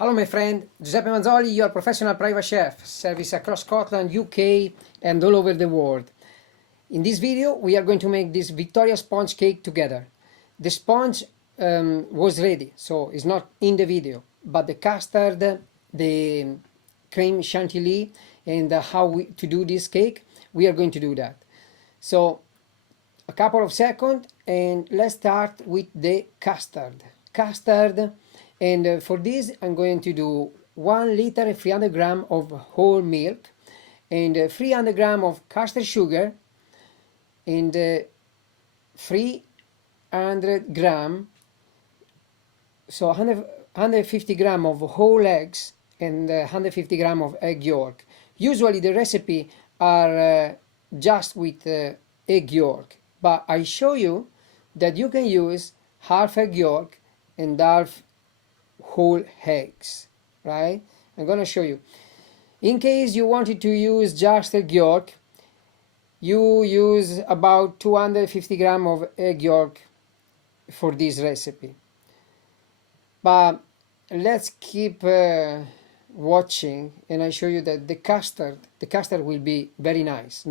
Hello my friend, Giuseppe Manzoli, your professional private chef, service across Scotland, UK and all over the world. In this video we are going to make this Victoria sponge cake together. The sponge was ready, so it's not in the video, but the custard, the cream chantilly and how to do this cake, we are going to do that. So a couple of seconds and let's start with the custard. And for this I'm going to do 1 liter and 300 grams of whole milk and 300 grams of custard sugar and 300 grams, so 150 grams of whole eggs and 150 grams of egg yolk. Usually the recipe are just with egg yolk, but I show you that you can use half egg yolk and half whole eggs, right? I'm gonna show you. In case you wanted to use just egg yolk, you use about 250 grams of egg yolk for this recipe. But let's keep watching and I show you that the custard will be very nice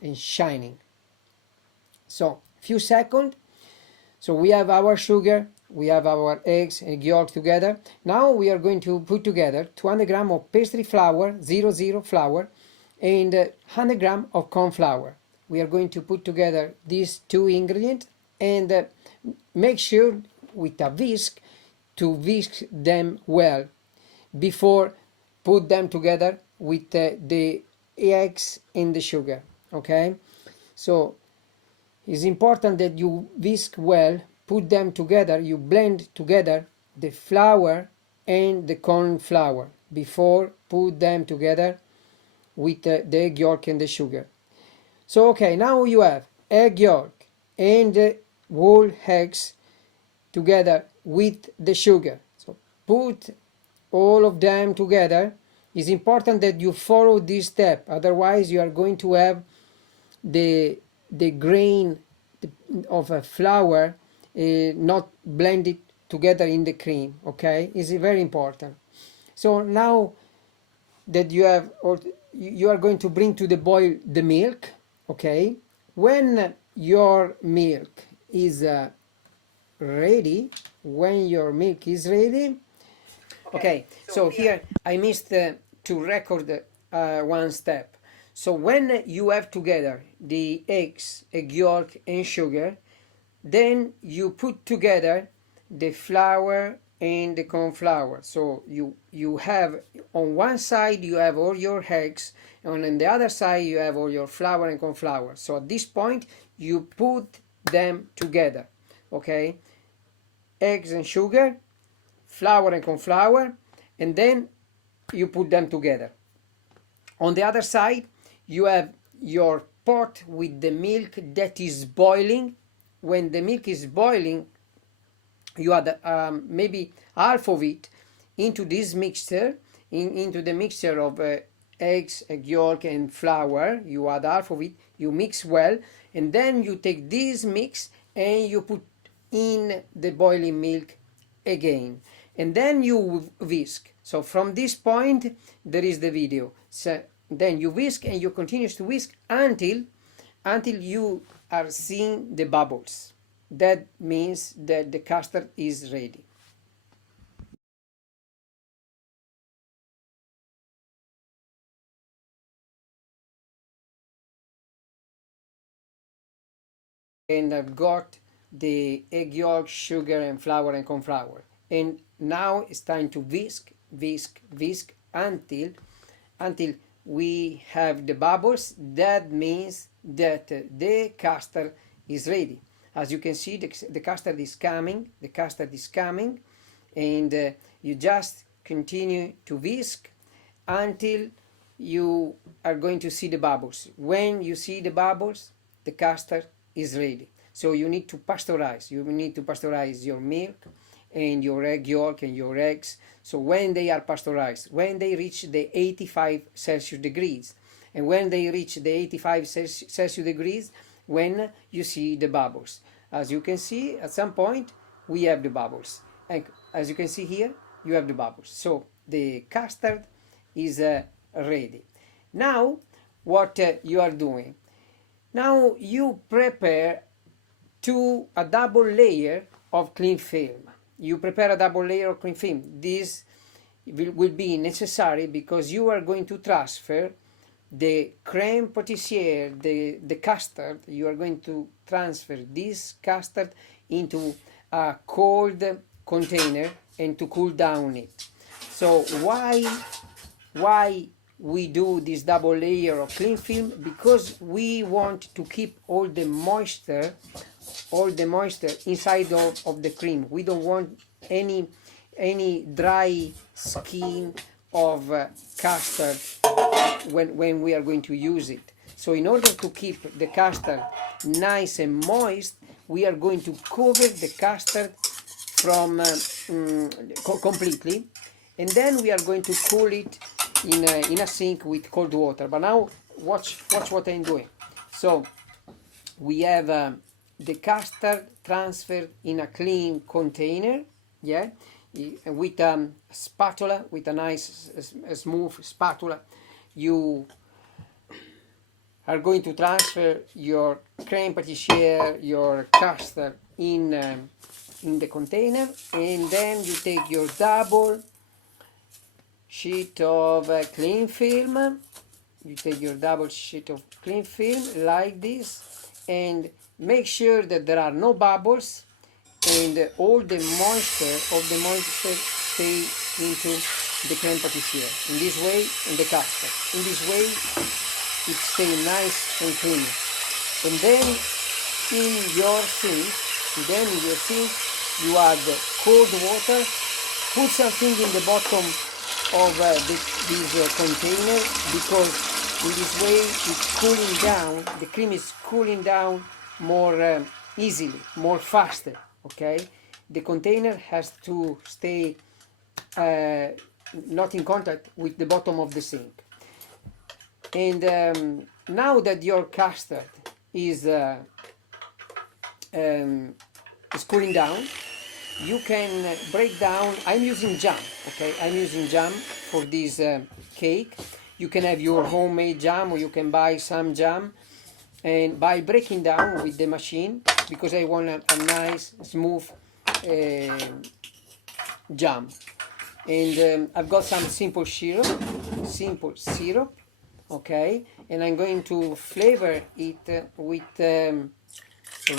and shining. So few seconds. So we have our sugar, we have our eggs and yolk together. Now we are going to put together 200 grams of pastry flour, 00 flour, and 100 grams of corn flour. We are going to put together these two ingredients and make sure with a whisk to whisk them well before put them together with the eggs and the sugar. Okay, so it's important that you whisk well, put them together, you blend together the flour and the corn flour before put them together with the egg yolk and the sugar. So okay, now you have egg yolk and whole eggs together with the sugar. So put all of them together. It's important that you follow this step, otherwise you are going to have the grain of a flour not blended together in the cream. Okay, it's very important. So now that you have, or you are going to bring to the boil the milk. Okay, when your milk is ready, okay, so here I missed to record one step. So when you have together the eggs, egg yolk and sugar, then you put together the flour and the corn flour. So you have on one side you have all your eggs and on the other side you have all your flour and corn flour. So at this point you put them together. Okay, eggs and sugar, flour and corn flour, and then you put them together. On the other side you have your pot with the milk that is boiling. When the milk is boiling, you add maybe half of it into this mixture, into the mixture of eggs, egg yolk and flour. You add half of it, you mix well, and then you take this mix and you put in the boiling milk again, and then you whisk. So from this point there is the video. So then you whisk and you continue to whisk until you are seeing the bubbles. That means that the custard is ready. And I've got the egg yolk, sugar and flour and corn flour. And now it's time to whisk until we have the bubbles. That means that the custard is ready. As you can see, the custard is coming, and you just continue to whisk until you are going to see the bubbles. When you see the bubbles, the custard is ready. So you need to pasteurize. You need to pasteurize your milk and your egg yolk and your eggs. So when they are pasteurized, when they reach the 85 Celsius degrees, and when they reach the 85 Celsius degrees, when you see the bubbles. As you can see, at some point we have the bubbles, and as you can see here, you have the bubbles. So the custard is ready. Now what you are doing, now you prepare a double layer of cling film. You prepare a double layer of cling film. This will be necessary because you are going to transfer the crème pâtissière, the custard. You are going to transfer this custard into a cold container and to cool down it. So why we do this double layer of cling film? Because we want to keep all the moisture inside of the cream. We don't want any dry skin of custard when we are going to use it. So in order to keep the custard nice and moist, we are going to cover the custard from completely, and then we are going to cool it in a sink with cold water. But now watch what I'm doing. So we have the custard transferred in a clean container, yeah, with a spatula, with a nice smooth spatula. You are going to transfer your crème pâtissière, your custard in the container, and then you take your double sheet of cling film. You take your double sheet of cling film like this, and make sure that there are no bubbles and all the moisture stay into the crème pâtissière. In this way, in the custard. In this way, it stays nice and creamy. And then in your sink, you add cold water. Put something in the bottom of this container, because in this way it's cooling down. The cream is cooling down more easily, more faster. Okay, the container has to stay not in contact with the bottom of the sink. And now that your custard is cooling down, you can break down. I'm using jam. Okay, I'm using jam for this cake. You can have your homemade jam, or you can buy some jam. And by breaking down with the machine, because I want a nice smooth jam, and I've got some simple syrup, okay, and I'm going to flavor it with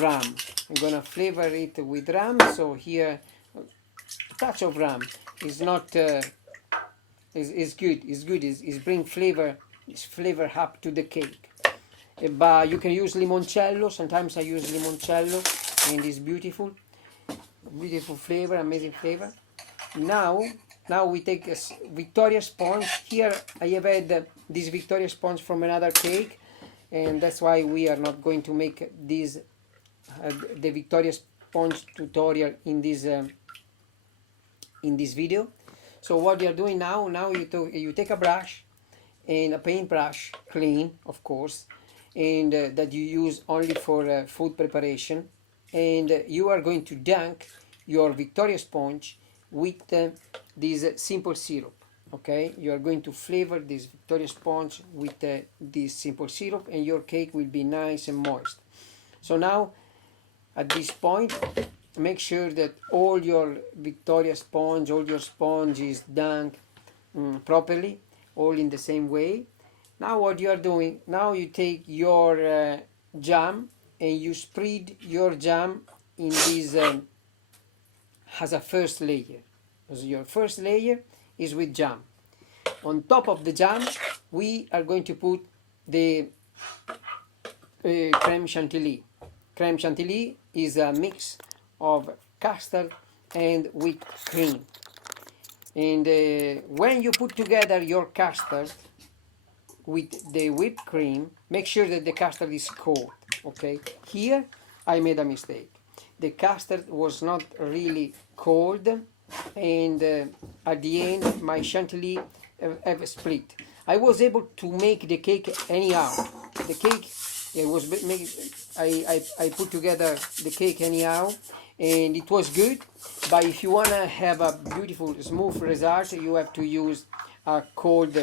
rum. I'm gonna flavor it with rum. So here, a touch of rum is not is good. Is bring flavor. Is flavor up to the cake. But you can use limoncello. Sometimes I use limoncello, and it's beautiful flavor, amazing flavor. Now we take a Victoria sponge. Here I have had this Victoria sponge from another cake, and that's why we are not going to make this the Victoria sponge tutorial in this video. So what you are doing now you take a brush, and a paintbrush, clean of course, and that you use only for food preparation, and you are going to dunk your Victoria sponge with this simple syrup. Okay, you are going to flavor this Victoria sponge with this simple syrup, and your cake will be nice and moist. So now at this point, make sure that all your Victoria sponge, all your sponge is dunked properly, all in the same way. Now what you are doing, now you take your jam, and you spread your jam in this as a first layer. So your first layer is with jam. On top of the jam, we are going to put the crème chantilly. Crème chantilly is a mix of custard and whipped cream. And when you put together your custard with the whipped cream, make sure that the custard is cold. Okay, here I made a mistake. The custard was not really cold, and at the end my chantilly have split. I was able to make the cake anyhow. The cake, I put together the cake anyhow, and it was good. But if you want to have a beautiful smooth result, you have to use a cold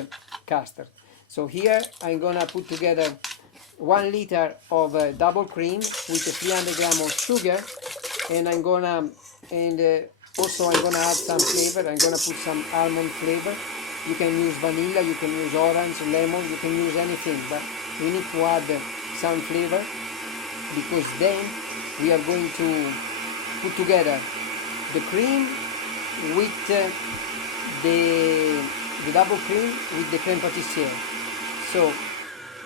custard. So here I'm gonna put together 1 liter of double cream with 300 grams of sugar, and also I'm gonna add some flavor. I'm gonna put some almond flavor. You can use vanilla, you can use orange, lemon, you can use anything, but we need to add some flavor, because then we are going to put together the cream with the double cream with the creme pâtissière. So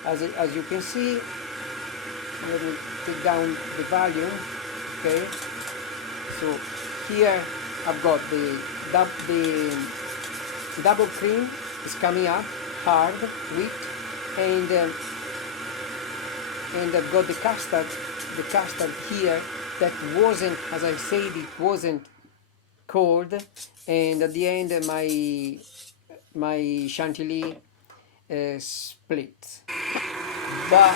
as you can see, let me take down the volume. Okay, so here I've got the double cream is coming up hard, whipped, and I've got the custard here that wasn't, as I said, it wasn't cold, and at the end my chantilly split. But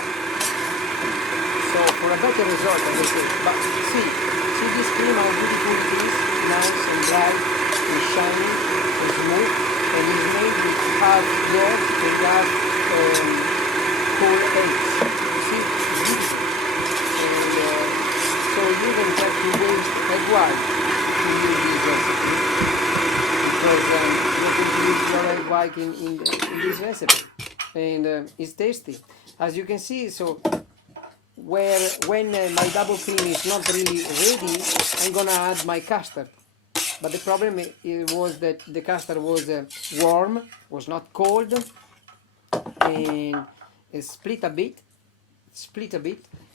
so for a better result, as I say, but see this cream, how beautiful it is, nice and dry and shiny and smooth, and is made with half yolk and half whole eggs. You see, it's beautiful. And so you don't have to waste egg white to use this recipe, because you're going to use your egg white in this recipe, and it's tasty, as you can see. So when my double cream is not really ready, I'm gonna add my custard. But the problem was that the custard was warm, was not cold, and it split a bit,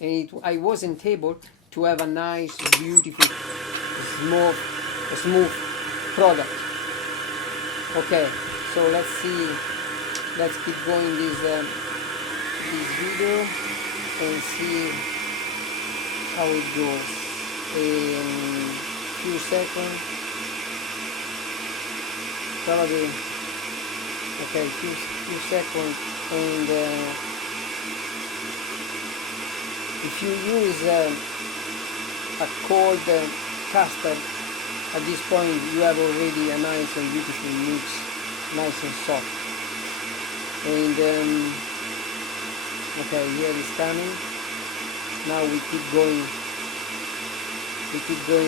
and I wasn't able to have a nice, beautiful, smooth product. Okay, so let's keep going this video and see how it goes in few seconds, probably. Okay, few seconds. And if you use a cold custard, at this point you have already a nice and beautiful mix, nice and soft. And okay, here it's coming. Now we keep going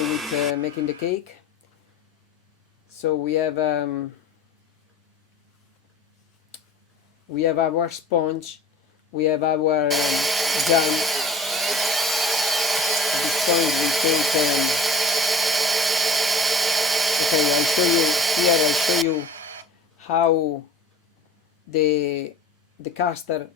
with making the cake. So we have our sponge, we have our jam. At this point we take okay, I'll show you how the custard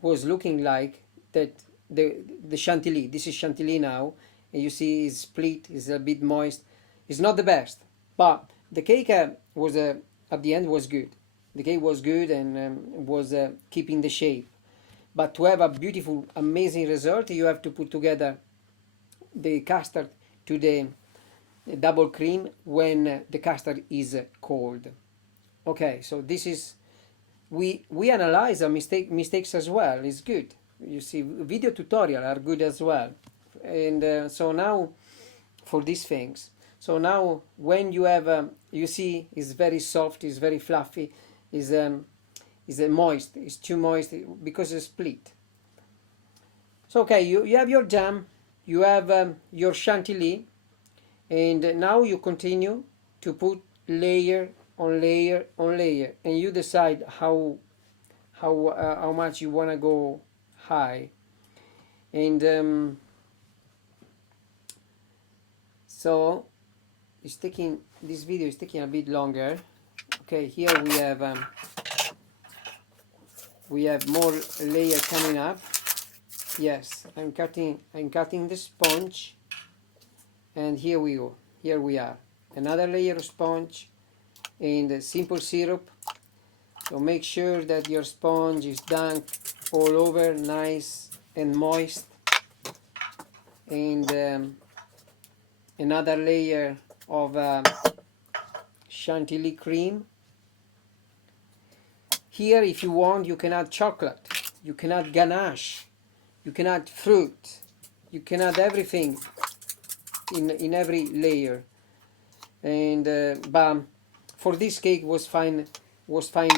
was looking like. That the chantilly, this is chantilly now, and you see it's split, it's a bit moist. It's not the best, but the cake was at the end was good. The cake was good and was keeping the shape. But to have a beautiful, amazing result, you have to put together the custard to the double cream when the custard is cold. Okay, so this is, we analyze our mistakes as well. It's good. You see, video tutorial are good as well. And so now for these things. So now when you have, you see, it's very soft, it's very fluffy, is moist, it's too moist because it's split. So okay, you have your jam, you have your chantilly, and now you continue to put layer on layer on layer, and you decide how much you want to go high. And so it's taking, this video is taking a bit longer. Okay, here we have more layer coming up. Yes, I'm cutting the sponge, and here we go. Here we are, another layer of sponge and simple syrup. So make sure that your sponge is done all over, nice and moist. And another layer of chantilly cream. Here, if you want, you can add chocolate, you can add ganache, you can add fruit, you can add everything in every layer. And but for this cake was fine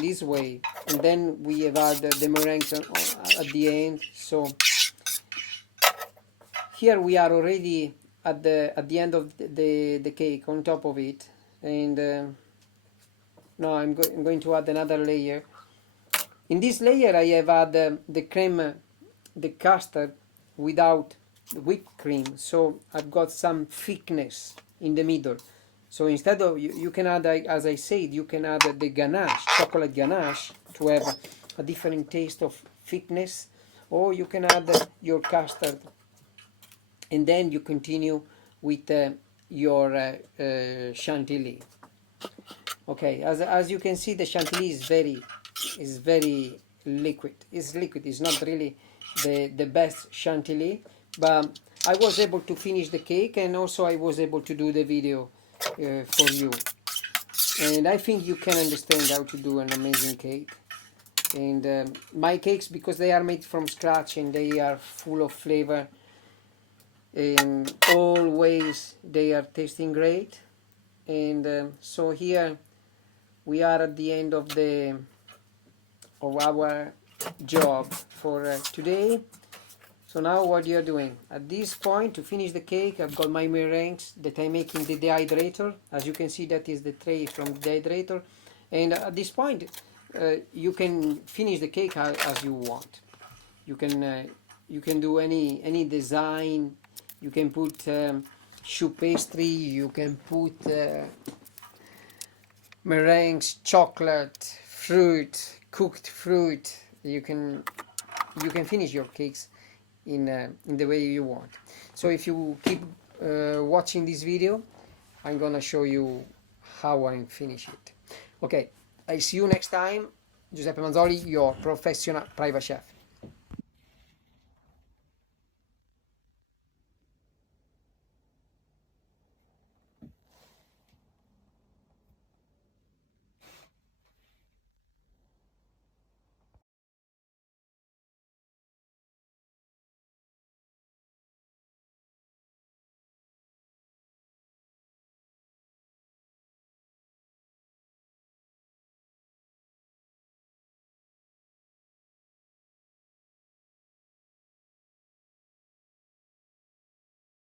this way. And then we have added the meringues at the end. So here we are already at the end of the cake, on top of it. And now I'm going to add another layer. In this layer I have added the creme, the custard without whipped cream, so I've got some thickness in the middle. So instead of, you can add, as I said, you can add the ganache, chocolate ganache, to have a different taste of thickness, or you can add your custard, and then you continue with your chantilly. Okay, as you can see, the chantilly is very liquid. It's liquid. It's not really the best chantilly, but I was able to finish the cake, and also I was able to do the video for you. And I think you can understand how to do an amazing cake. And my cakes, because they are made from scratch and they are full of flavor, and always they are tasting great. And so here we are at the end of our job for today. So now what you're doing at this point, to finish the cake, I've got my meringues that I'm making the dehydrator. As you can see, that is the tray from the dehydrator. And at this point you can finish the cake as you want. You can do any design. You can put choux pastry, you can put meringues, chocolate, fruit, cooked fruit. You can finish your cakes in the way you want. So if you keep watching this video, I'm gonna show you how I finish it. Okay, I see you next time. Giuseppe Manzoli, your professional private chef.